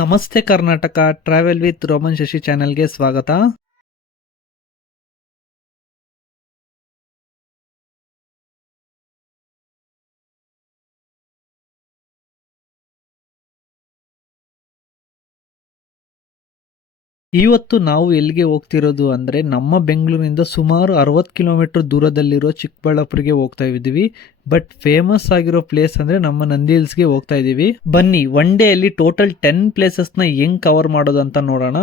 ನಮಸ್ತೆ Karnataka travel with Roman Shashi ಚಾನೆಲ್ಗೆ ಸ್ವಾಗತ. ಇವತ್ತು ನಾವು ಎಲ್ಲಿಗೆ ಹೋಗ್ತಿರೋದು ಅಂದ್ರೆ ನಮ್ಮ ಬೆಂಗಳೂರಿನಿಂದ ಸುಮಾರು 60 ಕಿಲೋಮೀಟರ್ ದೂರದಲ್ಲಿರೋ ಚಿಕ್ಕಬಳ್ಳಾಪುರಿಗೆ ಹೋಗ್ತಾ ಇದ್ದೀವಿ. ಬಟ್ ಫೇಮಸ್ ಆಗಿರೋ ಪ್ಲೇಸ್ ಅಂದ್ರೆ ನಮ್ಮ ನಂದಿ ಹಿಲ್ಸ್ಗೆ ಹೋಗ್ತಾ ಇದೀವಿ. ಬನ್ನಿ ಒನ್ ಡೇ ಅಲ್ಲಿ ಟೋಟಲ್ 10 ಪ್ಲೇಸಸ್ ನ ಹೆಂಗ್ ಕವರ್ ಮಾಡೋದು ಅಂತ ನೋಡೋಣ.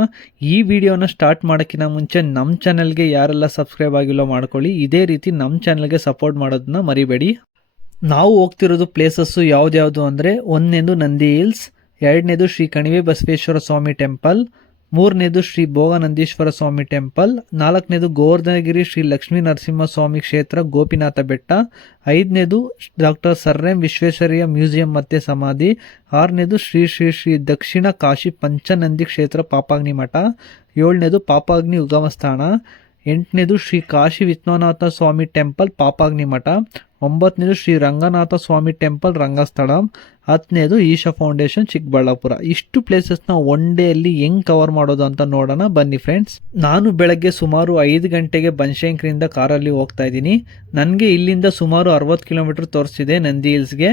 ಈ ವಿಡಿಯೋನ ಸ್ಟಾರ್ಟ್ ಮಾಡೋಕ್ಕಿಂತ ಮುಂಚೆ ನಮ್ಮ ಚಾನೆಲ್ಗೆ ಯಾರೆಲ್ಲ ಸಬ್ಸ್ಕ್ರೈಬ್ ಆಗಿಲ್ಲ ಮಾಡ್ಕೊಳ್ಳಿ. ಇದೇ ರೀತಿ ನಮ್ಮ ಚಾನೆಲ್ಗೆ ಸಪೋರ್ಟ್ ಮಾಡೋದನ್ನ ಮರಿಬೇಡಿ. ನಾವು ಹೋಗ್ತಿರೋದು ಪ್ಲೇಸಸ್ಸು ಯಾವ್ದ್ಯಾವುದು ಅಂದರೆ, ಒಂದನೇದು ನಂದಿ ಹಿಲ್ಸ್, ಎರಡನೇದು ಶ್ರೀ ಕಣಿವೆ ಬಸವೇಶ್ವರ ಸ್ವಾಮಿ ಟೆಂಪಲ್, ಮೂರನೇದು ಶ್ರೀ ಭೋಗನಂದೀಶ್ವರ ಸ್ವಾಮಿ ಟೆಂಪಲ್, ನಾಲ್ಕನೇದು ಗೋವರ್ಧನಗಿರಿ ಶ್ರೀ ಲಕ್ಷ್ಮೀ ನರಸಿಂಹ ಸ್ವಾಮಿ ಕ್ಷೇತ್ರ ಗೋಪಿನಾಥ ಬೆಟ್ಟ, ಐದನೇದು doctor sir M Visvesvaraya museum ಮತ್ತೆ ಸಮಾಧಿ, ಆರನೇದು ಶ್ರೀ ಶ್ರೀ ಶ್ರೀ ದಕ್ಷಿಣ ಕಾಶಿ ಪಂಚನಂದಿ ಕ್ಷೇತ್ರ ಪಾಪಾಗ್ನಿ ಮಠ, ಏಳನೇದು ಪಾಪಾಗ್ನಿ ಉಗಮಸ್ಥಾನ, ಎಂಟನೇದು ಶ್ರೀ ಕಾಶಿ ವಿಶ್ವನಾಥ ಸ್ವಾಮಿ ಟೆಂಪಲ್ ಪಾಪಾಗ್ನಿ ಮಠ, ಒಂಬತ್ತನೇದು ಶ್ರೀ ರಂಗನಾಥ ಸ್ವಾಮಿ ಟೆಂಪಲ್ ರಂಗಸ್ಥಳ, ಹತ್ತನೇದು ಈಶಾ ಫೌಂಡೇಶನ್ ಚಿಕ್ಕಬಳ್ಳಾಪುರ. ಇಷ್ಟು ಪ್ಲೇಸಸ್ನ ಒನ್ ಡೇ ಅಲ್ಲಿ ಹೆಂಗ್ ಕವರ್ ಮಾಡೋದು ಅಂತ ನೋಡೋಣ ಬನ್ನಿ ಫ್ರೆಂಡ್ಸ್. ನಾನು ಬೆಳಗ್ಗೆ ಸುಮಾರು 5 ಗಂಟೆಗೆ ಬನಶಂಕರಿಯಿಂದ ಕಾರಲ್ಲಿ ಹೋಗ್ತಾ ಇದ್ದೀನಿ. ನನಗೆ ಇಲ್ಲಿಂದ ಸುಮಾರು 60 ಕಿಲೋಮೀಟರ್ ತೋರಿಸಿದೆ ನಂದಿ ಹಿಲ್ಸ್ಗೆ.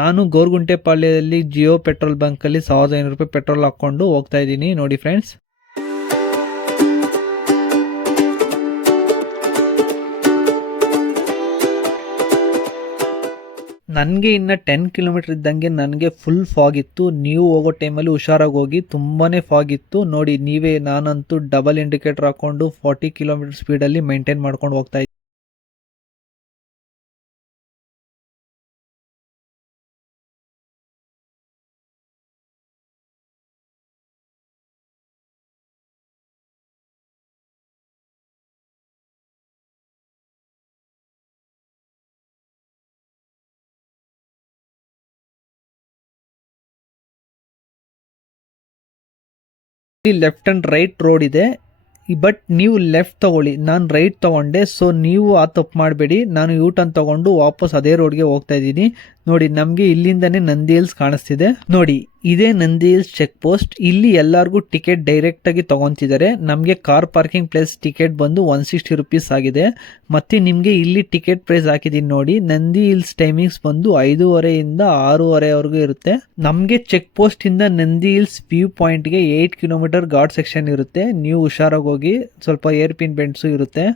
ನಾನು ಗೋರ್ಗುಂಟೆಪಾಳ್ಯದಲ್ಲಿ ಜಿಯೋ ಪೆಟ್ರೋಲ್ ಬಂಕಲ್ಲಿ 1500 ರೂಪಾಯಿ ಪೆಟ್ರೋಲ್ ಹಾಕ್ಕೊಂಡು ಹೋಗ್ತಾ ಇದ್ದೀನಿ. ನೋಡಿ ಫ್ರೆಂಡ್ಸ್, ನನಗೆ ಇನ್ನು 10 ಕಿಲೋಮೀಟರ್ ಇದ್ದಂಗೆ ನನಗೆ ಫುಲ್ ಫಾಗ್ ಇತ್ತು. ನೀವು ಹೋಗೋ ಟೈಮಲ್ಲಿ ಹುಷಾರಾಗಿ ಹೋಗಿ, ತುಂಬಾ ಫಾಗ್ ಇತ್ತು. ನೋಡಿ ನೀವೇ, ನಾನಂತೂ ಡಬಲ್ ಇಂಡಿಕೇಟರ್ ಹಾಕ್ಕೊಂಡು 40 ಕಿಲೋಮೀಟರ್ ಸ್ಪೀಡಲ್ಲಿ ಮೇಂಟೈನ್ ಮಾಡ್ಕೊಂಡು ಹೋಗ್ತಾ ಇದ್ದೆ. ಇಲ್ಲಿ ಲೆಫ್ಟ್ ಅಂಡ್ ರೈಟ್ ರೋಡ್ ಇದೆ, ಬಟ್ ನೀವು ಲೆಫ್ಟ್ ತಗೊಳ್ಳಿ. ನಾನು ರೈಟ್ ತಗೊಂಡೆ, ಸೊ ನೀವು ಆ ತಪ್ಪು ಮಾಡಬೇಡಿ. ನಾನು ಯೂ ಟರ್ನ್ ತಗೊಂಡು ವಾಪಸ್ ಅದೇ ರೋಡ್ಗೆ ಹೋಗ್ತಾ ಇದ್ದೀನಿ. ನೋಡಿ, ನಮಗೆ ಇಲ್ಲಿಂದಾನೇ ನಂದಿ ಹಿಲ್ಸ್ ಕಾಣಿಸ್ತಿದೆ. ನೋಡಿ, ಇದೇ ನಂದಿ ಹಿಲ್ಸ್ ಚೆಕ್ ಪೋಸ್ಟ್. ಇಲ್ಲಿ ಎಲ್ಲರಿಗೂ ಟಿಕೆಟ್ ಡೈರೆಕ್ಟ್ ಆಗಿ ತಗೊಂತಿದ್ದಾರೆ. ನಮಗೆ ಕಾರ್ ಪಾರ್ಕಿಂಗ್ ಪ್ಲೇಸ್ ಟಿಕೆಟ್ ಬಂದು 160 ರುಪೀಸ್ ಆಗಿದೆ. ಮತ್ತೆ ನಿಮಗೆ ಇಲ್ಲಿ ಟಿಕೆಟ್ ಪ್ರೈಸ್ ಹಾಕಿದೀನಿ ನೋಡಿ. ನಂದಿ ಹಿಲ್ಸ್ ಟೈಮಿಂಗ್ಸ್ ಬಂದು 5:30 ಇಂದ 6:30 ಇರುತ್ತೆ. ನಮಗೆ ಚೆಕ್ ಪೋಸ್ಟ್ ಇಂದ ನಂದಿ ಹಿಲ್ಸ್ ವ್ಯೂ ಪಾಯಿಂಟ್ಗೆ 8 ಕಿಲೋಮೀಟರ್ ಘಾಟ್ ಸೆಕ್ಷನ್ ಇರುತ್ತೆ. ನೀವು ಹುಷಾರಾಗಿ ಹೋಗಿ, ಸ್ವಲ್ಪ ಏರ್ ಪಿನ್ ಬೆಂಡ್ಸು ಇರುತ್ತೆ.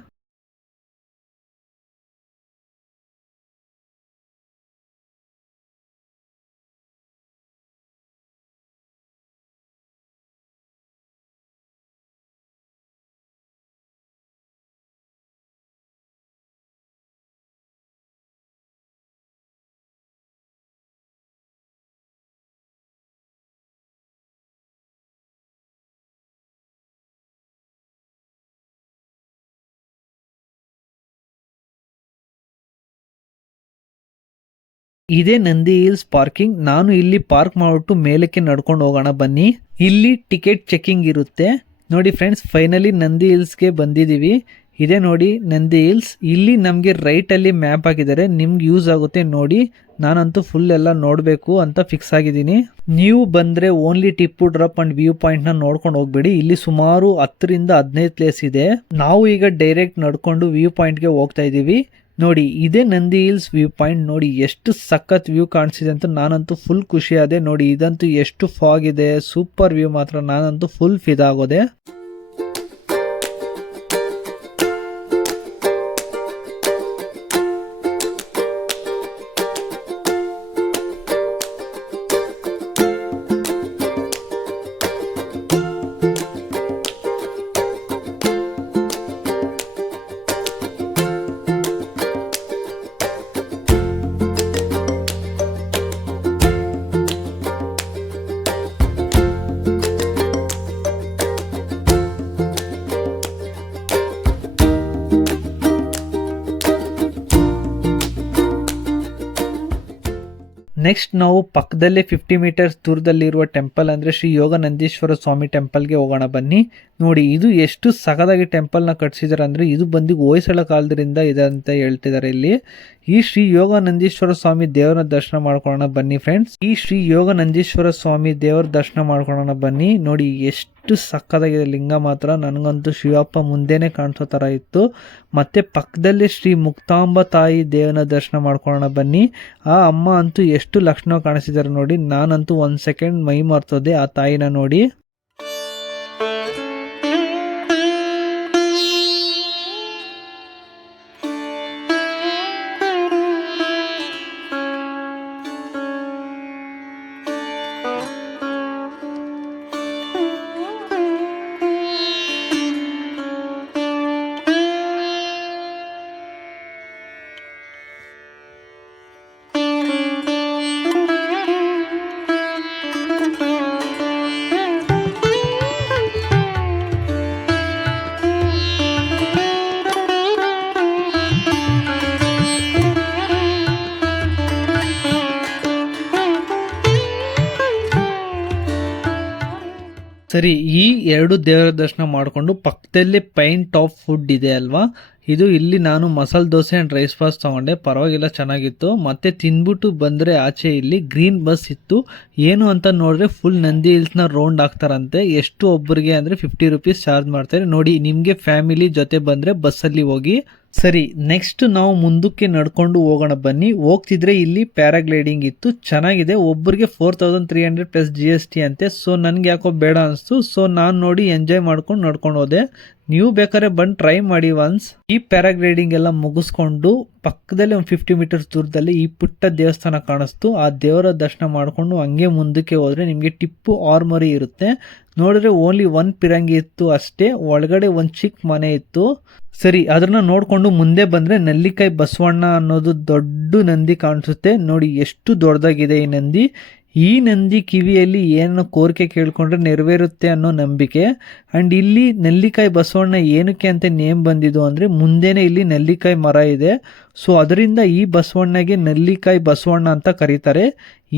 ಇದೇ ನಂದಿ ಹಿಲ್ಸ್ ಪಾರ್ಕಿಂಗ್. ನಾನು ಇಲ್ಲಿ ಪಾರ್ಕ್ ಮಾಡಿಬಿಟ್ಟು ಮೇಲಕ್ಕೆ ನಡ್ಕೊಂಡು ಹೋಗೋಣ ಬನ್ನಿ. ಇಲ್ಲಿ ಟಿಕೆಟ್ ಚೆಕಿಂಗ್ ಇರುತ್ತೆ. ನೋಡಿ ಫ್ರೆಂಡ್ಸ್, ಫೈನಲಿ ನಂದಿ ಹಿಲ್ಸ್ಗೆ ಬಂದಿದ್ದೀವಿ. ಇದೇ ನೋಡಿ ನಂದಿ ಹಿಲ್ಸ್. ಇಲ್ಲಿ ನಮಗೆ ರೈಟಲ್ಲಿ ಮ್ಯಾಪ್ ಹಾಕಿದ್ದಾರೆ, ನಿಮ್ಗೆ ಯೂಸ್ ಆಗುತ್ತೆ ನೋಡಿ. ನಾನಂತೂ ಫುಲ್ ಎಲ್ಲ ನೋಡಬೇಕು ಅಂತ ಫಿಕ್ಸ್ ಆಗಿದ್ದೀನಿ. ನೀವು ಬಂದರೆ only Tipu drop and view ಪಾಯಿಂಟ್ನ ನೋಡ್ಕೊಂಡು ಹೋಗ್ಬೇಡಿ. ಇಲ್ಲಿ ಸುಮಾರು 10 ರಿಂದ 15 ಪ್ಲೇಸ್ ಇದೆ. ನಾವು ಈಗ ಡೈರೆಕ್ಟ್ ನಡ್ಕೊಂಡು ವ್ಯೂ ಪಾಯಿಂಟ್ಗೆ ಹೋಗ್ತಾ ಇದ್ದೀವಿ. ನೋಡಿ, ಇದೇ ನಂದಿ ಹಿಲ್ಸ್ ವ್ಯೂ ಪಾಯಿಂಟ್. ನೋಡಿ ಎಷ್ಟು ಸಖತ್ ವ್ಯೂ ಕಾಣಿಸಿದೆ ಅಂತ ನಾನಂತೂ ಫುಲ್ ಖುಷಿ ಆದೆ. ನೋಡಿ, ಇದಂತೂ ಎಷ್ಟು ಫಾಗ್ ಇದೆ, ಸೂಪರ್ ವ್ಯೂ ಮಾತ್ರ. ನಾನಂತೂ ಫುಲ್ ಫಿದಾಗೋದೆ. ನೆಕ್ಸ್ಟ್ ನಾವು ಪಕ್ಕದಲ್ಲೇ 50 ಮೀಟರ್ಸ್ ದೂರದಲ್ಲಿರುವ ಟೆಂಪಲ್ ಅಂದರೆ ಶ್ರೀ ಯೋಗಾನಂದೀಶ್ವರ ಸ್ವಾಮಿ ಟೆಂಪಲ್ಗೆ ಹೋಗೋಣ ಬನ್ನಿ. ನೋಡಿ ಇದು ಎಷ್ಟು ಸಖತ್ತಾಗಿ ಟೆಂಪಲ್ನ ಕಟ್ಸಿದ್ದಾರೆ ಅಂದರೆ ಇದು ಬಂದು ಹೊಯ್ಸಳ ಕಾಲದಿಂದ ಇದೆ ಅಂತ ಹೇಳ್ತಿದ್ದಾರೆ ಇಲ್ಲಿ. ಈ ಶ್ರೀ ಯೋಗಾನಂದೀಶ್ವರ ಸ್ವಾಮಿ ದೇವರ ದರ್ಶನ ಮಾಡ್ಕೊಳ್ಳೋಣ ಬನ್ನಿ ಫ್ರೆಂಡ್ಸ್. ಈ ಶ್ರೀ ಯೋಗಾನಂದೀಶ್ವರ ಸ್ವಾಮಿ ದೇವರ ದರ್ಶನ ಮಾಡ್ಕೊಳ್ಳೋಣ ಬನ್ನಿ. ನೋಡಿ ಎಷ್ಟು ಸಕ್ಕತ್ತಾಗಿದೆ ಲಿಂಗ ಮಾತ್ರ, ನನಗಂತೂ ಶಿವಪ್ಪ ಮುಂದೆನೆ ಕಾಣಿಸೋ ಥರ ಇತ್ತು. ಮತ್ತೆ ಪಕ್ಕದಲ್ಲಿ ಶ್ರೀ ಮುಕ್ತಾಂಬ ತಾಯಿ ದೇವನ ದರ್ಶನ ಮಾಡ್ಕೊಳ್ಳೋಣ ಬನ್ನಿ. ಆ ಅಮ್ಮ ಅಂತೂ ಎಷ್ಟು ಲಕ್ಷಣ ಕಾಣಿಸಿದ್ದಾರೆ ನೋಡಿ, ನಾನಂತೂ 1 ಸೆಕೆಂಡ್ ಮೈ ಮರ್ತೋದೆ ಆ ತಾಯಿನ ನೋಡಿ. ಸರಿ, ಈ 2 ದೇವರ ದರ್ಶನ ಮಾಡಿಕೊಂಡು ಪಕ್ಕದಲ್ಲಿ ಪೈನ್ ಟಾಪ್ ಫುಡ್ ಇದೆ ಅಲ್ವಾ, ಇದು ಇಲ್ಲಿ ನಾನು masala dosa and rice pass ತೊಗೊಂಡೆ, ಪರವಾಗಿಲ್ಲ ಚೆನ್ನಾಗಿತ್ತು. ಮತ್ತೆ ತಿಂದ್ಬಿಟ್ಟು ಬಂದರೆ ಆಚೆ ಇಲ್ಲಿ ಗ್ರೀನ್ ಬಸ್ ಇತ್ತು. ಏನು ಅಂತ ನೋಡಿದ್ರೆ ಫುಲ್ ನಂದಿ ಹಿಲ್ಸ್ನ ರೌಂಡ್ ಆಗ್ತಾರಂತೆ. ಎಷ್ಟು ಒಬ್ಬರಿಗೆ ಅಂದರೆ 50 ರೂಪೀಸ್ ಚಾರ್ಜ್ ಮಾಡ್ತಾರೆ. ನೋಡಿ, ನಿಮಗೆ ಫ್ಯಾಮಿಲಿ ಜೊತೆ ಬಂದರೆ ಬಸ್ಸಲ್ಲಿ ಹೋಗಿ. ಸರಿ, ನೆಕ್ಸ್ಟ್ ನಾವು ಮುಂದಕ್ಕೆ ನಡ್ಕೊಂಡು ಹೋಗೋಣ ಬನ್ನಿ. ಹೋಗ್ತಿದ್ರೆ ಇಲ್ಲಿ ಪ್ಯಾರಾಗ್ಲೈಡಿಂಗ್ ಇತ್ತು, ಚೆನ್ನಾಗಿದೆ. ಒಬ್ಬರಿಗೆ 4300 ಪ್ಲಸ್ GST ಅಂತೆ. ಸೊ ನನಗೆ ಯಾಕೋ ಬೇಡ ಅನಿಸ್ತು. ಸೊ ನಾನು ನೋಡಿ ಎಂಜಾಯ್ ಮಾಡ್ಕೊಂಡು ನಡ್ಕೊಂಡು ಹೋದೆ. ನೀವು ಬೇಕಾದ್ರೆ ಬಂದು ಟ್ರೈ ಮಾಡಿ ಒನ್ಸ್. ಈ ಪ್ಯಾರಾಗ್ಲೈಡಿಂಗ್ ಎಲ್ಲ ಮುಗಿಸ್ಕೊಂಡು ಪಕ್ಕದಲ್ಲಿ ಒಂದು 50 ಮೀಟರ್ಸ್ ದೂರದಲ್ಲಿ ಈ ಪುಟ್ಟ ದೇವಸ್ಥಾನ ಕಾಣಿಸ್ತು. ಆ ದೇವರ ದರ್ಶನ ಮಾಡಿಕೊಂಡು ಹಂಗೆ ಮುಂದಕ್ಕೆ ಹೋದರೆ ನಿಮಗೆ ಟಿಪ್ಪು ಆರ್ಮರಿ ಇರುತ್ತೆ. ನೋಡಿದ್ರೆ ಓನ್ಲಿ 1 ಪಿರಂಗಿ ಇತ್ತು ಅಷ್ಟೇ, ಒಳಗಡೆ ಒಂದು ಚಿಕ್ಕ ಮನೆ ಇತ್ತು. ಸರಿ, ಅದನ್ನ ನೋಡಿಕೊಂಡು ಮುಂದೆ ಬಂದರೆ ನಲ್ಲಿಕಾಯಿ ಬಸವಣ್ಣ ಅನ್ನೋದು ದೊಡ್ಡ ನಂದಿ ಕಾಣಿಸುತ್ತೆ. ನೋಡಿ ಎಷ್ಟು ದೊಡ್ಡದಾಗಿದೆ ಈ ನಂದಿ. ಈ ನಂದಿ ಕಿವಿಯಲ್ಲಿ ಏನೋ ಕೋರಿಕೆ ಕೇಳ್ಕೊಂಡ್ರೆ ನೆರವೇರುತ್ತೆ ಅನ್ನೋ ನಂಬಿಕೆ. ಆ್ಯಂಡ್ ಇಲ್ಲಿ ನೆಲ್ಲಿಕಾಯಿ ಬಸವಣ್ಣ ಏನಕ್ಕೆ ಅಂತ ನೇಮ್ ಬಂದಿದ್ದು ಅಂದರೆ ಮುಂದೆನೇ ಇಲ್ಲಿ ನೆಲ್ಲಿಕಾಯಿ ಮರ ಇದೆ. ಸೊ ಅದರಿಂದ ಈ ಬಸವಣ್ಣಗೆ ನೆಲ್ಲಿಕಾಯಿ ಬಸವಣ್ಣ ಅಂತ ಕರೀತಾರೆ.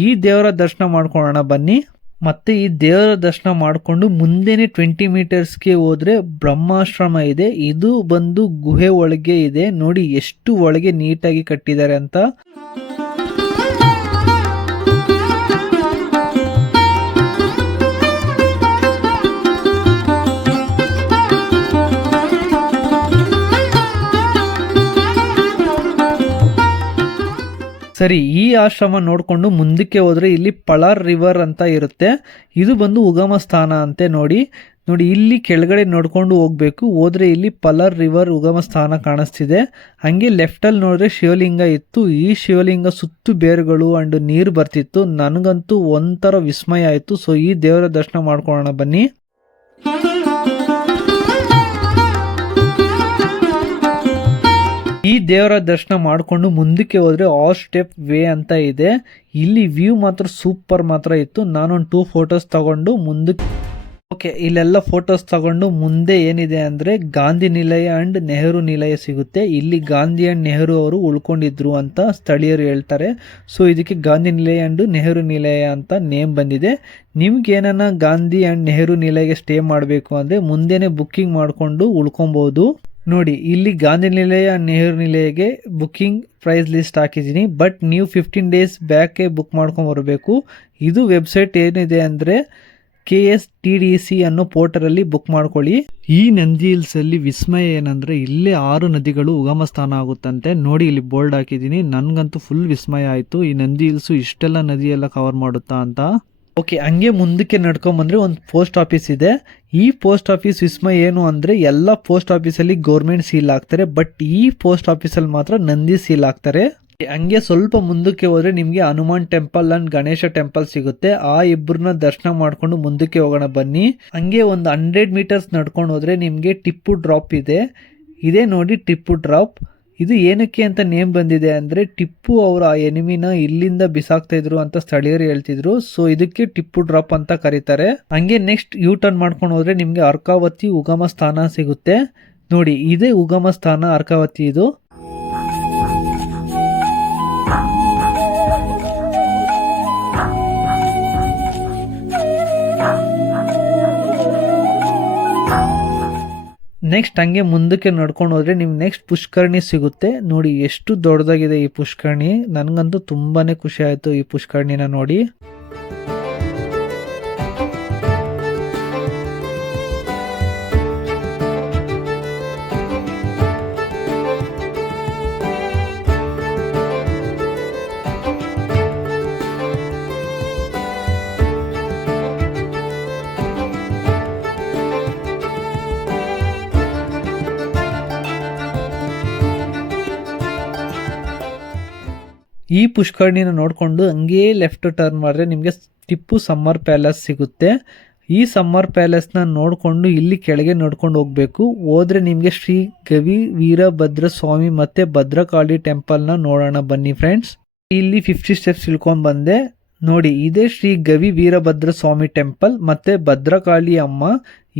ಈ ದೇವರ ದರ್ಶನ ಮಾಡ್ಕೊಳ್ಳೋಣ ಬನ್ನಿ. ಮತ್ತೆ ಈ ದೇವರ ದರ್ಶನ ಮಾಡಿಕೊಂಡು ಮುಂದೆನೇ 20 ಮೀಟರ್ಸ್ಗೆ ಹೋದರೆ ಬ್ರಹ್ಮಾಶ್ರಮ ಇದೆ. ಇದು ಬಂದು ಗುಹೆ ಒಳಗೆ ಇದೆ. ನೋಡಿ ಎಷ್ಟು ಒಳಗೆ ನೀಟಾಗಿ ಕಟ್ಟಿದ್ದಾರೆ ಅಂತ. ಸರಿ, ಈ ಆಶ್ರಮ ನೋಡಿಕೊಂಡು ಮುಂದಕ್ಕೆ ಹೋದರೆ ಇಲ್ಲಿ ಪಳಾರ್ ರಿವರ್ ಅಂತ ಇರುತ್ತೆ. ಇದು ಬಂದು ಉಗಮ ಸ್ಥಾನ ಅಂತೆ. ನೋಡಿ ಇಲ್ಲಿ ಕೆಳಗಡೆ ನೋಡ್ಕೊಂಡು ಹೋಗ್ಬೇಕು. ಹೋದ್ರೆ ಇಲ್ಲಿ ಪಲಾರ್ ರಿವರ್ ಉಗಮ ಸ್ಥಾನ ಕಾಣಿಸ್ತಿದೆ. ಹಂಗೆ ಲೆಫ್ಟಲ್ಲಿ ನೋಡಿದ್ರೆ ಶಿವಲಿಂಗ ಇತ್ತು. ಈ ಶಿವಲಿಂಗ ಸುತ್ತು ಬೇರುಗಳು ಅಂಡ್ ನೀರು ಬರ್ತಿತ್ತು. ನನಗಂತೂ ಒಂಥರ ವಿಸ್ಮಯ ಆಯಿತು. ಸೊ ಈ ದೇವರ ದರ್ಶನ ಮಾಡ್ಕೊಳ್ಳೋಣ ಬನ್ನಿ. ಈ ದೇವರ ದರ್ಶನ ಮಾಡಿಕೊಂಡು ಮುಂದಕ್ಕೆ ಹೋದರೆ ಆಲ್ ಸ್ಟೆಪ್ ವೇ ಅಂತ ಇದೆ. ಇಲ್ಲಿ ವ್ಯೂ ಮಾತ್ರ ಸೂಪರ್ ಮಾತ್ರ ಇತ್ತು. ನಾನೊಂದು 2 ಫೋಟೋಸ್ ತಗೊಂಡು ಮುಂದಕ್ಕೆ ಇಲ್ಲೆಲ್ಲ ಫೋಟೋಸ್ ತಗೊಂಡು ಮುಂದೆ ಏನಿದೆ ಅಂದರೆ ಗಾಂಧಿ ನಿಲಯ ಆ್ಯಂಡ್ ನೆಹರು ನಿಲಯ ಸಿಗುತ್ತೆ. ಇಲ್ಲಿ ಗಾಂಧಿ ಆ್ಯಂಡ್ ನೆಹರು ಅವರು ಉಳ್ಕೊಂಡಿದ್ರು ಅಂತ ಸ್ಥಳೀಯರು ಹೇಳ್ತಾರೆ. ಸೊ ಇದಕ್ಕೆ ಗಾಂಧಿ ನಿಲಯ ಆ್ಯಂಡ್ ನೆಹರು ನಿಲಯ ಅಂತ ನೇಮ್ ಬಂದಿದೆ. ನಿಮ್ಗೆ ಏನನ್ನ ಗಾಂಧಿ ಆ್ಯಂಡ್ ನೆಹರು ನಿಲಯಗೆ ಸ್ಟೇ ಮಾಡಬೇಕು ಅಂದರೆ ಮುಂದೆನೇ ಬುಕ್ಕಿಂಗ್ ಮಾಡಿಕೊಂಡು ಉಳ್ಕೊಬೋದು. ನೋಡಿ, ಇಲ್ಲಿ ಗಾಂಧಿ ನಿಲಯ ನೆಹರು ನಿಲಯಗೆ ಬುಕ್ಕಿಂಗ್ ಪ್ರೈಸ್ ಲಿಸ್ಟ್ ಹಾಕಿದ್ದೀನಿ. ಬಟ್ ನೀವು 15 ಡೇಸ್ ಬ್ಯಾಕೆ ಬುಕ್ ಮಾಡ್ಕೊಂಬರ್ಬೇಕು. ಇದು ವೆಬ್ಸೈಟ್ ಏನಿದೆ ಅಂದರೆ KSTDC ಅನ್ನೋ ಪೋರ್ಟರಲ್ಲಿ ಬುಕ್ ಮಾಡ್ಕೊಳ್ಳಿ. ಈ ನಂದಿ ಹಿಲ್ಸ್ ಅಲ್ಲಿ ವಿಸ್ಮಯ ಏನಂದ್ರೆ ಇಲ್ಲೇ 6 ನದಿಗಳು ಉಗಮ ಸ್ಥಾನ ಆಗುತ್ತಂತೆ. ನೋಡಿ ಇಲ್ಲಿ ಬೋರ್ಡ್ ಹಾಕಿದ್ದೀನಿ. ನನ್ಗಂತೂ ಫುಲ್ ವಿಸ್ಮಯ ಆಯಿತು. ಈ ನಂದಿ ಹಿಲ್ಸು ಇಷ್ಟೆಲ್ಲ ನದಿ ಎಲ್ಲ ಕವರ್ ಮಾಡುತ್ತಾ ಅಂತ. ಹಂಗೆ ಮುಂದಕ್ಕೆ ನಡ್ಕೊಂಬಂದ್ರೆ ಒಂದು ಪೋಸ್ಟ್ ಆಫೀಸ್ ಇದೆ. ಈ ಪೋಸ್ಟ್ ಆಫೀಸ್ ವಿಸ್ಮಯ ಏನು ಅಂದರೆ ಎಲ್ಲ ಪೋಸ್ಟ್ ಆಫೀಸಲ್ಲಿ ಗೌರ್ಮೆಂಟ್ ಸೀಲ್ ಹಾಕ್ತಾರೆ. ಬಟ್ ಈ ಪೋಸ್ಟ್ ಆಫೀಸಲ್ಲಿ ಮಾತ್ರ ನಂದಿ ಸೀಲ್ ಹಾಕ್ತಾರೆ. ಹಂಗೆ ಸ್ವಲ್ಪ ಮುಂದಕ್ಕೆ ಹೋದರೆ ನಿಮಗೆ Hanuman temple and Ganesha temple ಸಿಗುತ್ತೆ. ಆ ಇಬ್ಬರನ್ನ ದರ್ಶನ ಮಾಡಿಕೊಂಡು ಮುಂದಕ್ಕೆ ಹೋಗೋಣ ಬನ್ನಿ. ಹಂಗೆ ಒಂದು 100 ಮೀಟರ್ಸ್ ನಡ್ಕೊಂಡು ಹೋದರೆ ನಿಮಗೆ ಟಿಪ್ಪು ಡ್ರಾಪ್ ಇದೆ. ಇದೇ ನೋಡಿ ಟಿಪ್ಪು ಡ್ರಾಪ್. ಇದು ಏನಕ್ಕೆ ಅಂತ ನೇಮ್ ಬಂದಿದೆ ಅಂದರೆ ಟಿಪ್ಪು ಅವರ ಎನಿಮಿನ ಇಲ್ಲಿಂದ ಬಿಸಾಕ್ತಾ ಇದ್ರು ಅಂತ ಸ್ಥಳೀಯರು ಹೇಳ್ತಿದ್ರು. ಸೊ ಇದಕ್ಕೆ ಟಿಪ್ಪು ಡ್ರಾಪ್ ಅಂತ ಕರೀತಾರೆ. ಹಂಗೆ ನೆಕ್ಸ್ಟ್ ಯೂ ಟರ್ನ್ ಮಾಡ್ಕೊಂಡು ಹೋದ್ರೆ ನಿಮಗೆ ಅರ್ಕಾವತಿ ಉಗಮ ಸ್ಥಾನ ಸಿಗುತ್ತೆ. ನೋಡಿ ಇದೇ ಉಗಮ ಸ್ಥಾನ ಅರ್ಕಾವತಿ. ಇದು ನೆಕ್ಸ್ಟ್ ಹಂಗೆ ಮುಂದಕ್ಕೆ ನಡ್ಕೊಂಡು ಹೋದ್ರೆ ನಿಮ್ಗೆ ನೆಕ್ಸ್ಟ್ ಪುಷ್ಕರಣಿ ಸಿಗುತ್ತೆ. ನೋಡಿ ಎಷ್ಟು ದೊಡ್ಡದಾಗಿದೆ ಈ ಪುಷ್ಕರಣಿ, ನನಗಂತೂ ತುಂಬಾನೇ ಖುಷಿ ಆಯ್ತು ಈ ಪುಷ್ಕರಣಿನ ನೋಡಿ. ಈ ಪುಷ್ಕರಣಿನ ನೋಡಿಕೊಂಡು ಹಂಗೇ ಲೆಫ್ಟ್ ಟರ್ನ್ ಮಾಡಿದ್ರೆ ನಿಮಗೆ ಟಿಪ್ಪು ಸಮ್ಮರ್ ಪ್ಯಾಲೇಸ್ ಸಿಗುತ್ತೆ. ಈ ಸಮ್ಮರ್ ಪ್ಯಾಲೇಸ್ನ ನೋಡಿಕೊಂಡು ಇಲ್ಲಿ ಕೆಳಗೆ ನಡ್ಕೊಂಡು ಹೋಗಬೇಕು. ಹೋದರೆ ನಿಮಗೆ ಶ್ರೀ ಗವಿ ವೀರಭದ್ರ ಸ್ವಾಮಿ ಮತ್ತು ಭದ್ರಕಾಳಿ ಟೆಂಪಲ್ನ ನೋಡೋಣ ಬನ್ನಿ ಫ್ರೆಂಡ್ಸ್. ಇಲ್ಲಿ 50 ಸ್ಟೆಪ್ಸ್ ಇಳ್ಕೊಂಡು ಬಂದೆ ನೋಡಿ. ಇದೇ ಶ್ರೀ ಗವಿ ವೀರಭದ್ರ ಸ್ವಾಮಿ ಟೆಂಪಲ್ ಮತ್ತು ಭದ್ರಕಾಳಿ ಅಮ್ಮ.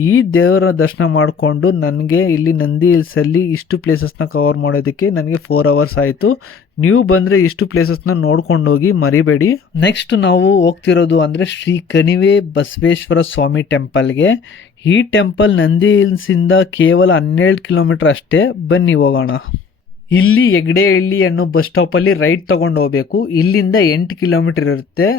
ಈ ದೇವರ ದರ್ಶನ ಮಾಡಿಕೊಂಡು ನನಗೆ ಇಲ್ಲಿ ನಂದಿ ಹಿಲ್ಸಲ್ಲಿ ಇಷ್ಟು ಪ್ಲೇಸಸ್ನ ಕವರ್ ಮಾಡೋದಕ್ಕೆ ನನಗೆ 4 ಅವರ್ಸ್ ಆಯಿತು. ನೀವು ಬಂದರೆ ಇಷ್ಟು ಪ್ಲೇಸಸ್ನ ನೋಡ್ಕೊಂಡು ಹೋಗಿ ಮರಿಬೇಡಿ. ನೆಕ್ಸ್ಟ್ ನಾವು ಹೋಗ್ತಿರೋದು ಅಂದರೆ ಶ್ರೀ ಕಣಿವೆ ಬಸವೇಶ್ವರ ಸ್ವಾಮಿ ಟೆಂಪಲ್ಗೆ. ಈ ಟೆಂಪಲ್ ನಂದಿ ಹಿಲ್ಸಿಂದ ಕೇವಲ 12 ಕಿಲೋಮೀಟರ್ ಅಷ್ಟೇ. ಬನ್ನಿ ಹೋಗೋಣ. ಇಲ್ಲಿ ಹೆಗ್ಡೆಹಳ್ಳಿ ಅನ್ನೋ ಬಸ್ ಸ್ಟಾಪಲ್ಲಿ ರೈಟ್ ತಗೊಂಡು ಹೋಗ್ಬೇಕು. ಇಲ್ಲಿಂದ 8 ಕಿಲೋಮೀಟರ್ ಇರುತ್ತೆ.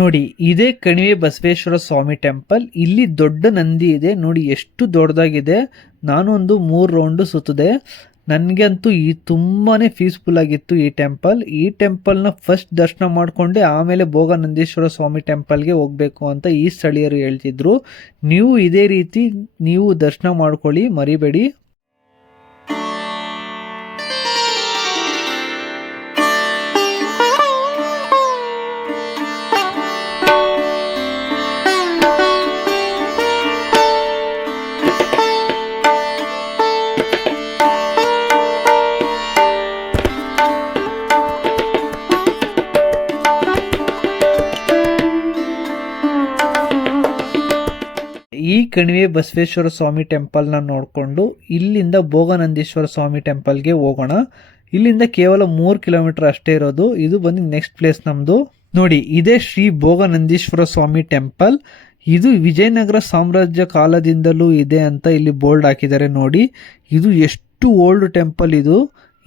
ನೋಡಿ ಇದೇ ಕಣಿವೆ ಬಸವೇಶ್ವರ ಸ್ವಾಮಿ ಟೆಂಪಲ್. ಇಲ್ಲಿ ದೊಡ್ಡ ನಂದಿ ಇದೆ ನೋಡಿ, ಎಷ್ಟು ದೊಡ್ಡದಾಗಿದೆ. ನಾನು ಒಂದು 3 ರೌಂಡು ಸುತ್ತದೆ. ನನಗಂತೂ ತುಂಬಾ ಪೀಸ್ಫುಲ್ ಆಗಿತ್ತು ಈ ಟೆಂಪಲ್. ಈ ಟೆಂಪಲ್ನ ಫಸ್ಟ್ ದರ್ಶನ ಮಾಡಿಕೊಂಡೆ ಆಮೇಲೆ ಭೋಗನಂದೀಶ್ವರ ಸ್ವಾಮಿ ಟೆಂಪಲ್ಗೆ ಹೋಗಬೇಕು ಅಂತ ಈ ಸ್ಥಳೀಯರು ಹೇಳ್ತಿದ್ರು. ನೀವು ಇದೇ ರೀತಿ ನೀವು ದರ್ಶನ ಮಾಡ್ಕೊಳ್ಳಿ, ಮರಿಬೇಡಿ. ಈ ಕಣಿವೆ ಬಸವೇಶ್ವರ ಸ್ವಾಮಿ ಟೆಂಪಲ್ನ ನೋಡಿಕೊಂಡು ಇಲ್ಲಿಂದ ಭೋಗನಂದೀಶ್ವರ ಸ್ವಾಮಿ ಟೆಂಪಲ್ಗೆ ಹೋಗೋಣ. ಇಲ್ಲಿಂದ ಕೇವಲ 3 ಕಿಲೋಮೀಟರ್ ಅಷ್ಟೇ ಇರೋದು. ಇದು ಬಂದು ನೆಕ್ಸ್ಟ್ ಪ್ಲೇಸ್ ನಮ್ಮದು. ನೋಡಿ ಇದೇ ಶ್ರೀ ಭೋಗನಂದೀಶ್ವರ ಸ್ವಾಮಿ ಟೆಂಪಲ್. ಇದು ವಿಜಯನಗರ ಸಾಮ್ರಾಜ್ಯ ಕಾಲದಿಂದಲೂ ಇದೆ ಅಂತ ಇಲ್ಲಿ ಬೋರ್ಡ್ ಹಾಕಿದ್ದಾರೆ ನೋಡಿ. ಇದು ಎಷ್ಟು ಓಲ್ಡ್ ಟೆಂಪಲ್ ಇದು.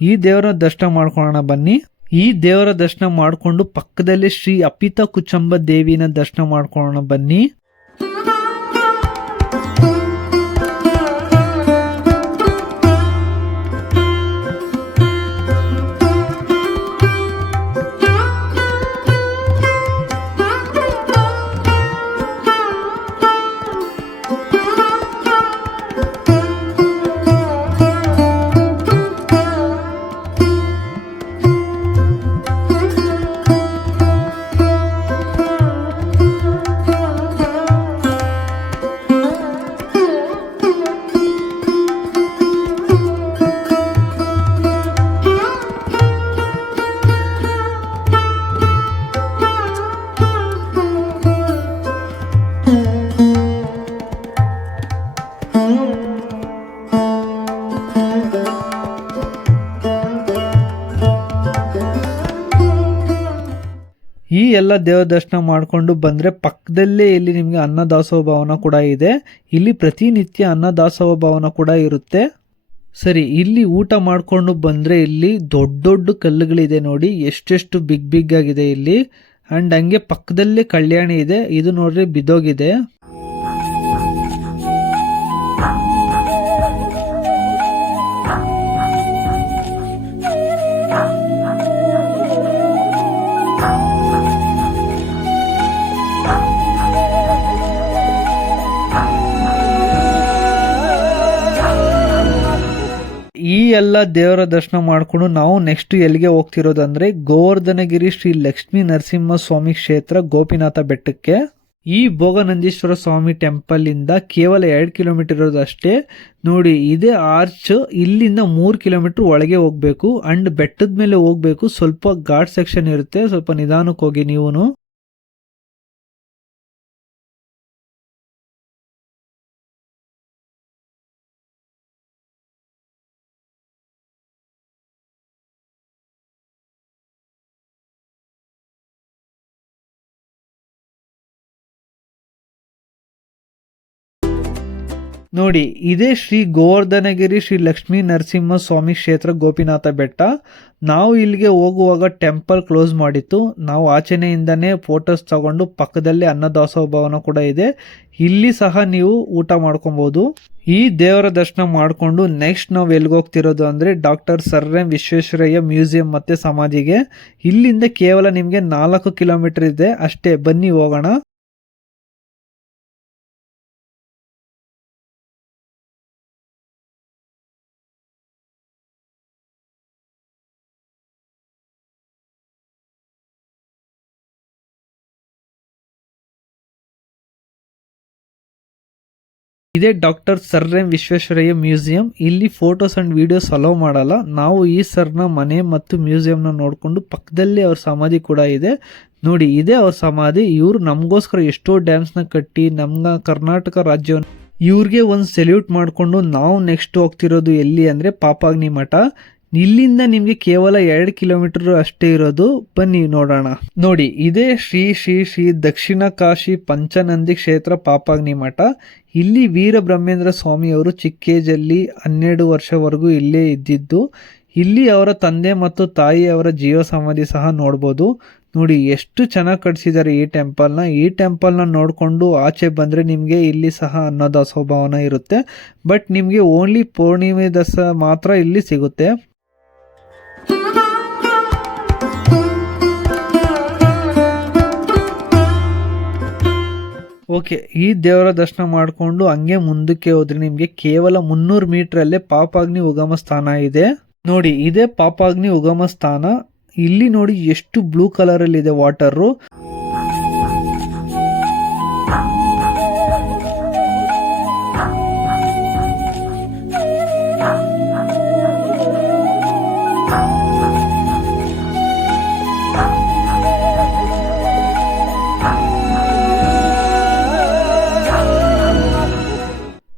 ಈ ದೇವರ ದರ್ಶನ ಮಾಡ್ಕೊಳ್ಳೋಣ ಬನ್ನಿ. ಈ ದೇವರ ದರ್ಶನ ಮಾಡಿಕೊಂಡು ಪಕ್ಕದಲ್ಲಿ ಶ್ರೀ ಅಪಿತ ಕುಚಂಬ ದೇವಿನ ದರ್ಶನ ಮಾಡ್ಕೊಳ್ಳೋಣ ಬನ್ನಿ. ಈ ಎಲ್ಲ ದೇವ ದರ್ಶನ ಮಾಡಿಕೊಂಡು ಬಂದರೆ ಪಕ್ಕದಲ್ಲೇ ಇಲ್ಲಿ ನಿಮಗೆ ಅನ್ನದಾಸೋಹ ಭವನ ಕೂಡ ಇದೆ. ಇಲ್ಲಿ ಪ್ರತಿನಿತ್ಯ ಅನ್ನದಾಸೋಹ ಭವನ ಕೂಡ ಇರುತ್ತೆ. ಸರಿ, ಇಲ್ಲಿ ಊಟ ಮಾಡಿಕೊಂಡು ಬಂದರೆ ಇಲ್ಲಿ ದೊಡ್ಡ ದೊಡ್ಡ ಕಲ್ಲುಗಳಿದೆ ನೋಡಿ, ಎಷ್ಟೆಷ್ಟು ಬಿಗ್ ಆಗಿದೆ ಇಲ್ಲಿ. ಆ್ಯಂಡ್ ಹಂಗೆ ಪಕ್ಕದಲ್ಲೇ ಕಲ್ಯಾಣಿ ಇದೆ, ಇದು ನೋಡ್ರಿ ಬಿದ್ದೋಗಿದೆ. ಈ ಎಲ್ಲ ದೇವರ ದರ್ಶನ ಮಾಡಿಕೊಂಡು ನಾವು ನೆಕ್ಸ್ಟ್ ಎಲ್ಲಿಗೆ ಹೋಗ್ತಿರೋದಂದ್ರೆ ಗೋವರ್ಧನಗಿರಿ ಶ್ರೀ ಲಕ್ಷ್ಮೀ ನರಸಿಂಹ ಸ್ವಾಮಿ ಕ್ಷೇತ್ರ ಗೋಪಿನಾಥ ಬೆಟ್ಟಕ್ಕೆ. ಈ ಭೋಗನಂದೀಶ್ವರ ಸ್ವಾಮಿ ಟೆಂಪಲ್ ಇಂದ ಕೇವಲ 2 ಕಿಲೋಮೀಟರ್ ಇರೋದು ಅಷ್ಟೇ. ನೋಡಿ ಇದೇ ಆರ್ಚ್, ಇಲ್ಲಿಂದ 3 ಕಿಲೋಮೀಟರ್ ಒಳಗೆ ಹೋಗ್ಬೇಕು. ಅಂಡ್ ಬೆಟ್ಟದ ಮೇಲೆ ಹೋಗ್ಬೇಕು, ಸ್ವಲ್ಪ ಘಾಟ್ ಸೆಕ್ಷನ್ ಇರುತ್ತೆ, ಸ್ವಲ್ಪ ನಿಧಾನಕ್ಕೆ ಹೋಗಿ ನೀವು. ನೋಡಿ ಇದೇ ಶ್ರೀ ಗೋವರ್ಧನಗಿರಿ ಶ್ರೀ ಲಕ್ಷ್ಮೀ ನರಸಿಂಹ ಸ್ವಾಮಿ ಕ್ಷೇತ್ರ ಗೋಪಿನಾಥ ಬೆಟ್ಟ. ನಾವು ಇಲ್ಲಿಗೆ ಹೋಗುವಾಗ ಟೆಂಪಲ್ ಕ್ಲೋಸ್ ಮಾಡಿತ್ತು. ನಾವು ಆಚೆನೆಯಿಂದನೇ ಫೋಟೋಸ್ ತಗೊಂಡು ಪಕ್ಕದಲ್ಲಿ ಅನ್ನದಾಸೋಹ ಭವನ ಕೂಡ ಇದೆ, ಇಲ್ಲಿ ಸಹ ನೀವು ಊಟ ಮಾಡ್ಕೊಬಹುದು. ಈ ದೇವರ ದರ್ಶನ ಮಾಡಿಕೊಂಡು ನೆಕ್ಸ್ಟ್ ನಾವು ಎಲ್ಲಿಗೆ ಹೋಗ್ತಿರೋದು ಅಂದರೆ doctor sir M Visvesvaraya museum ಮತ್ತು ಸಮಾಧಿಗೆ. ಇಲ್ಲಿಂದ ಕೇವಲ ನಿಮಗೆ 4 ಕಿಲೋಮೀಟರ್ ಇದೆ ಅಷ್ಟೇ, ಬನ್ನಿ ಹೋಗೋಣ. ಇದೇ doctor sir M Visvesvaraya museum. ಇಲ್ಲಿ ಫೋಟೋಸ್ ಅಂಡ್ ವಿಡಿಯೋಸ್ ಅಲೋ ಮಾಡಲ್ಲ. ನಾವು ಈ ಸರ್ನ ಮನೆ ಮತ್ತು ಮ್ಯೂಸಿಯಂನ ನೋಡಿಕೊಂಡು ಪಕ್ಕದಲ್ಲಿ ಅವ್ರ ಸಮಾಧಿ ಕೂಡ ಇದೆ. ನೋಡಿ ಇದೇ ಅವ್ರ ಸಮಾಧಿ. ಇವರು ನಮಗೋಸ್ಕರ ಎಷ್ಟೋ ಡ್ಯಾಮ್ಸ್ನ ಕಟ್ಟಿ ನಮ್ಮ ಕರ್ನಾಟಕ ರಾಜ್ಯವನ್ನು ಇವ್ರಿಗೆ ಒಂದು ಸೆಲ್ಯೂಟ್ ಮಾಡಿಕೊಂಡು ನಾವು ನೆಕ್ಸ್ಟ್ ಹೋಗ್ತಿರೋದು ಎಲ್ಲಿ ಅಂದರೆ ಪಾಪಾಗ್ನಿ ಮಠ. ಇಲ್ಲಿಂದ ನಿಮಗೆ ಕೇವಲ 2 ಕಿಲೋಮೀಟರ್ ಅಷ್ಟೇ ಇರೋದು, ಬನ್ನಿ ನೋಡೋಣ. ನೋಡಿ ಇದೇ ಶ್ರೀ ಶ್ರೀ ಶ್ರೀ ದಕ್ಷಿಣ ಕಾಶಿ ಪಂಚನಂದಿ ಕ್ಷೇತ್ರ ಪಾಪಾಗ್ನಿ ಮಠ. ಇಲ್ಲಿ ವೀರ ಬ್ರಹ್ಮೇಂದ್ರ ಸ್ವಾಮಿಯವರು ಚಿಕ್ಕೇಜಲ್ಲಿ 12 ವರ್ಷವರೆಗೂ ಇಲ್ಲೇ ಇದ್ದಿದ್ದು. ಇಲ್ಲಿ ಅವರ ತಂದೆ ಮತ್ತು ತಾಯಿ ಅವರ ಜೀವ ಸಮಾಧಿ ಸಹ ನೋಡ್ಬೋದು. ನೋಡಿ ಎಷ್ಟು ಚೆನ್ನಾಗಿ ಕಟ್ಸಿದ್ದಾರೆ ಈ ಟೆಂಪಲ್ನ. ಈ ಟೆಂಪಲ್ನ ನೋಡಿಕೊಂಡು ಆಚೆ ಬಂದರೆ ನಿಮಗೆ ಇಲ್ಲಿ ಸಹ ಅನ್ನದಾಸೋಹ ಭವನ ಇರುತ್ತೆ. ಬಟ್ ನಿಮಗೆ ಓನ್ಲಿ ಪೂರ್ಣಿಮೆ ದಿವಸ ಮಾತ್ರ ಇಲ್ಲಿ ಸಿಗುತ್ತೆ. ಓಕೆ, ಈ ದೇವರ ದರ್ಶನ ಮಾಡಿಕೊಂಡು ಹಂಗೆ ಮುಂದಕ್ಕೆ ಹೋದ್ರೆ ನಿಮಗೆ ಕೇವಲ 300 ಮೀಟ್ರಲ್ಲೇ ಪಾಪಾಗ್ನಿ ಉಗಮ ಸ್ಥಾನ ಇದೆ. ನೋಡಿ ಇದೇ ಪಾಪಾಗ್ನಿ ಉಗಮ ಸ್ಥಾನ. ಇಲ್ಲಿ ನೋಡಿ ಎಷ್ಟು ಬ್ಲೂ ಕಲರಲ್ಲಿ ಇದೆ ವಾಟರು.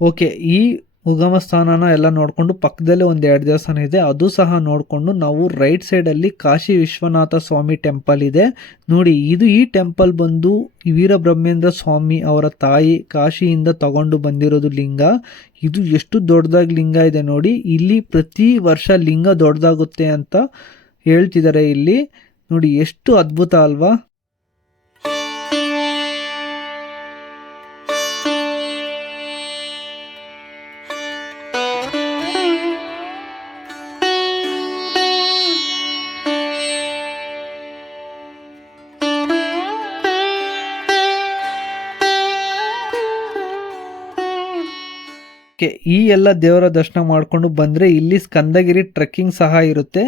ಓಕೆ, ಈ ಉಗಮ ಸ್ಥಾನನ ಎಲ್ಲ ನೋಡಿಕೊಂಡು ಪಕ್ಕದಲ್ಲೇ ಒಂದು 2 ದೇವಸ್ಥಾನ ಇದೆ, ಅದು ಸಹ ನೋಡಿಕೊಂಡು ನಾವು ರೈಟ್ ಸೈಡಲ್ಲಿ ಕಾಶಿ ವಿಶ್ವನಾಥ ಸ್ವಾಮಿ ಟೆಂಪಲ್ ಇದೆ. ನೋಡಿ ಈ ಟೆಂಪಲ್ ಬಂದು ವೀರಬ್ರಹ್ಮೇಂದ್ರ ಸ್ವಾಮಿ ಅವರ ತಾಯಿ ಕಾಶಿಯಿಂದ ತಗೊಂಡು ಬಂದಿರೋದು ಲಿಂಗ. ಇದು ಎಷ್ಟು ದೊಡ್ಡದಾಗಿ ಲಿಂಗ ಇದೆ ನೋಡಿ. ಇಲ್ಲಿ ಪ್ರತಿ ವರ್ಷ ಲಿಂಗ ದೊಡ್ಡದಾಗುತ್ತೆ ಅಂತ ಹೇಳ್ತಿದ್ದಾರೆ. ಇಲ್ಲಿ ನೋಡಿ ಎಷ್ಟು ಅದ್ಭುತ ಅಲ್ವಾ. ಈ ಎಲ್ಲ ದೇವರ ದರ್ಶನ ಮಾಡಿಕೊಂಡು ಬಂದರೆ ಇಲ್ಲಿ ಸ್ಕಂದಗಿರಿ ಟ್ರೆಕ್ಕಿಂಗ್ ಸಹ ಇರುತ್ತೆ.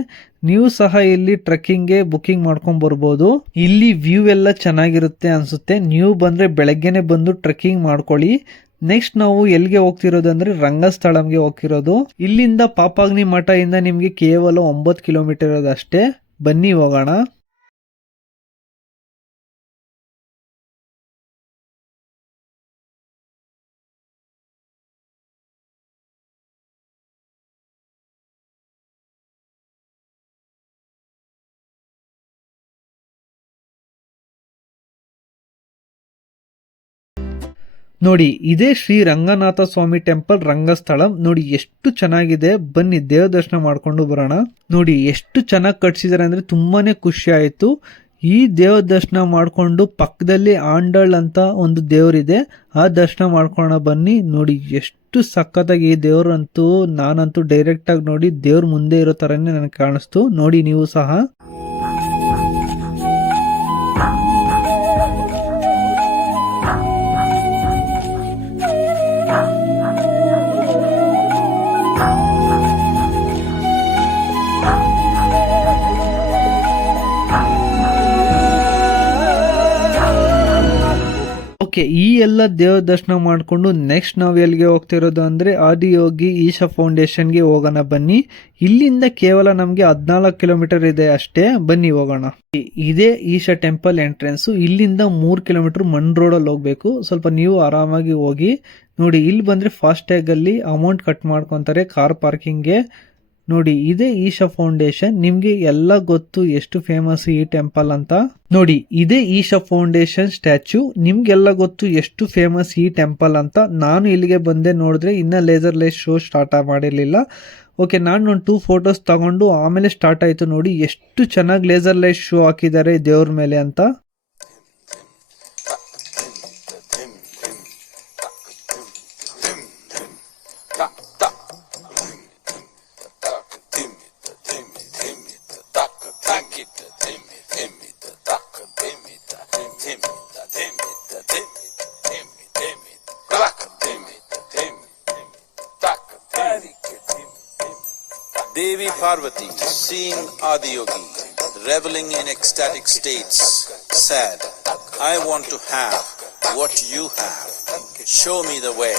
ನೀವು ಸಹ ಇಲ್ಲಿ ಟ್ರೆಕ್ಕಿಂಗ್ಗೆ ಬುಕ್ಕಿಂಗ್ ಮಾಡ್ಕೊಂಡು ಬರ್ಬೋದು. ಇಲ್ಲಿ ವ್ಯೂ ಎಲ್ಲ ಚೆನ್ನಾಗಿರುತ್ತೆ ಅನಿಸುತ್ತೆ. ನೀವು ಬಂದರೆ ಬೆಳಗ್ಗೆನೆ ಬಂದು ಟ್ರೆಕ್ಕಿಂಗ್ ಮಾಡ್ಕೊಳ್ಳಿ. ನೆಕ್ಸ್ಟ್ ನಾವು ಎಲ್ಲಿಗೆ ಹೋಗ್ತಿರೋದು ಅಂದರೆ ರಂಗಸ್ಥಳಂಗೆ ಹೋಗ್ತಿರೋದು. ಇಲ್ಲಿಂದ ಪಾಪಾಗ್ನಿ ಮಠ ಇಂದ ನಿಮಗೆ ಕೇವಲ 9 ಕಿಲೋಮೀಟರ್ ಅಷ್ಟೇ, ಬನ್ನಿ ಹೋಗೋಣ. ನೋಡಿ ಇದೇ ಶ್ರೀ ರಂಗನಾಥ ಸ್ವಾಮಿ ಟೆಂಪಲ್ ರಂಗಸ್ಥಳಂ. ನೋಡಿ ಎಷ್ಟು ಚೆನ್ನಾಗಿದೆ, ಬನ್ನಿ ದೇವ ದರ್ಶನ ಮಾಡ್ಕೊಂಡು ಬರೋಣ. ನೋಡಿ ಎಷ್ಟು ಚೆನ್ನಾಗಿ ಕಟ್ಸಿದ್ದಾರೆ ಅಂದರೆ ತುಂಬಾನೇ ಖುಷಿ ಆಯಿತು. ಈ ದೇವ ದರ್ಶನ ಮಾಡಿಕೊಂಡು ಪಕ್ಕದಲ್ಲಿ ಆಂಡಳ್ ಅಂತ ಒಂದು ದೇವರಿದೆ, ಆ ದರ್ಶನ ಮಾಡ್ಕೊಳ್ಳೋಣ ಬನ್ನಿ. ನೋಡಿ ಎಷ್ಟು ಸಖತ್ತಾಗಿ ಈ ದೇವ್ರಂತೂ, ನಾನಂತೂ ಡೈರೆಕ್ಟಾಗಿ ನೋಡಿ ದೇವ್ರ ಮುಂದೆ ಇರೋ ಥರನೇ ನನಗೆ ಕಾಣಿಸ್ತು. ನೋಡಿ ನೀವು ಸಹ. ಓಕೆ, ಈ ಎಲ್ಲ ದೇವ ದರ್ಶನ ಮಾಡಿಕೊಂಡು ನೆಕ್ಸ್ಟ್ ನಾವು ಎಲ್ಲಿಗೆ ಹೋಗ್ತಿರೋದು ಅಂದರೆ ಆದಿಯೋಗಿ ಈಶಾ ಫೌಂಡೇಶನ್ಗೆ ಹೋಗೋಣ ಬನ್ನಿ. ಇಲ್ಲಿಂದ ಕೇವಲ ನಮಗೆ 14 ಕಿಲೋಮೀಟರ್ ಇದೆ ಅಷ್ಟೇ, ಬನ್ನಿ ಹೋಗೋಣ. ಇದೇ ಈಶಾ ಟೆಂಪಲ್ ಎಂಟ್ರೆನ್ಸು. ಇಲ್ಲಿಂದ 3 ಕಿಲೋಮೀಟರ್ ಮಣ್ ರೋಡಲ್ಲಿ ಹೋಗಬೇಕು. ಸ್ವಲ್ಪ ನೀವು ಆರಾಮಾಗಿ ಹೋಗಿ. ನೋಡಿ ಇಲ್ಲಿ ಬಂದರೆ ಫಾಸ್ಟ್ಯಾಗಲ್ಲಿ ಅಮೌಂಟ್ ಕಟ್ ಮಾಡ್ಕೊತಾರೆ ಕಾರ್ ಪಾರ್ಕಿಂಗ್ಗೆ. ನೋಡಿ ಇದೇ ಈಶಾ ಫೌಂಡೇಶನ್. ನಿಮ್ಗೆ ಎಲ್ಲ ಗೊತ್ತು ಎಷ್ಟು ಫೇಮಸ್ ಈ ಟೆಂಪಲ್ ಅಂತ. ನೋಡಿ ಇದೇ ಈಶಾ ಫೌಂಡೇಶನ್ ಸ್ಟ್ಯಾಚ್ಯೂ. ನಿಮ್ಗೆಲ್ಲ ಗೊತ್ತು ಎಷ್ಟು ಫೇಮಸ್ ಈ ಟೆಂಪಲ್ ಅಂತ. ನಾನು ಇಲ್ಲಿಗೆ ಬಂದೆ, ನೋಡಿದ್ರೆ ಇನ್ನ ಲೇಸರ್ ಲೈಟ್ ಶೋ ಸ್ಟಾರ್ಟ್ ಮಾಡಿರಲಿಲ್ಲ. ಓಕೆ, ನಾನು ಒಂದು 2 ಫೋಟೋಸ್ ತಗೊಂಡು ಆಮೇಲೆ ಸ್ಟಾರ್ಟ್ ಆಯಿತು. ನೋಡಿ ಎಷ್ಟು ಚೆನ್ನಾಗಿ ಲೇಸರ್ ಲೈಟ್ ಶೋ ಹಾಕಿದ್ದಾರೆ ದೇವ್ರ ಮೇಲೆ ಅಂತ. Devi Parvati, seeing Adiyogi, reveling in ecstatic states, said, I want to have what you have. Show me the way.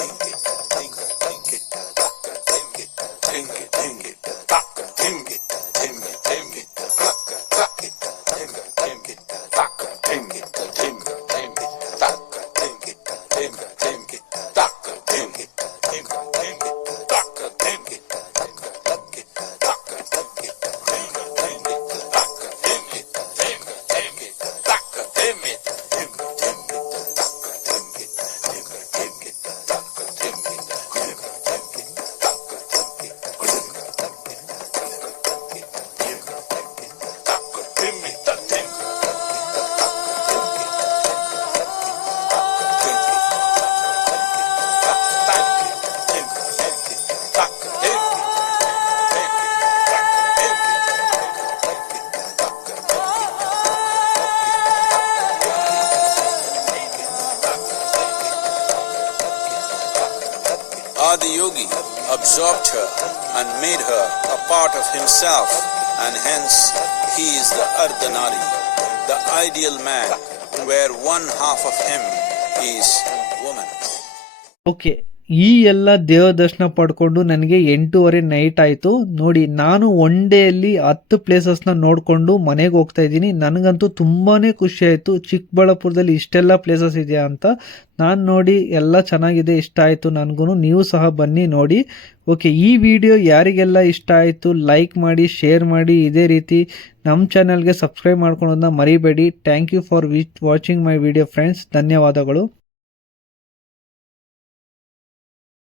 Adiyogi absorbed her and made her a part of himself, and hence he is the Ardhanari, the ideal man, where one half of him is woman. Okay, ಈ ಎಲ್ಲ ದೇವ ದರ್ಶನ ಪಡ್ಕೊಂಡು ನನಗೆ 8:30 night ಆಯಿತು. ನೋಡಿ ನಾನು one ಡೇಯಲ್ಲಿ 10 ಪ್ಲೇಸಸ್ನ ನೋಡಿಕೊಂಡು ಮನೆಗೆ ಹೋಗ್ತಾ ಇದ್ದೀನಿ. ನನಗಂತೂ ತುಂಬಾ ಖುಷಿ ಆಯಿತು, ಚಿಕ್ಕಬಳ್ಳಾಪುರದಲ್ಲಿ ಇಷ್ಟೆಲ್ಲ ಪ್ಲೇಸಸ್ ಇದೆಯಾ ಅಂತ. ನಾನು ನೋಡಿ ಎಲ್ಲ ಚೆನ್ನಾಗಿದೆ, ಇಷ್ಟ ಆಯಿತು ನನಗೂ. ನೀವು ಸಹ ಬನ್ನಿ ನೋಡಿ. ಓಕೆ, ಈ ವಿಡಿಯೋ ಯಾರಿಗೆಲ್ಲ ಇಷ್ಟ ಆಯಿತು ಲೈಕ್ ಮಾಡಿ, ಶೇರ್ ಮಾಡಿ. ಇದೇ ರೀತಿ ನಮ್ಮ ಚಾನಲ್ಗೆ ಸಬ್ಸ್ಕ್ರೈಬ್ ಮಾಡ್ಕೊಳ್ಳೋದನ್ನ ಮರಿಬೇಡಿ. Thank you for watching my video friends. ಧನ್ಯವಾದಗಳು.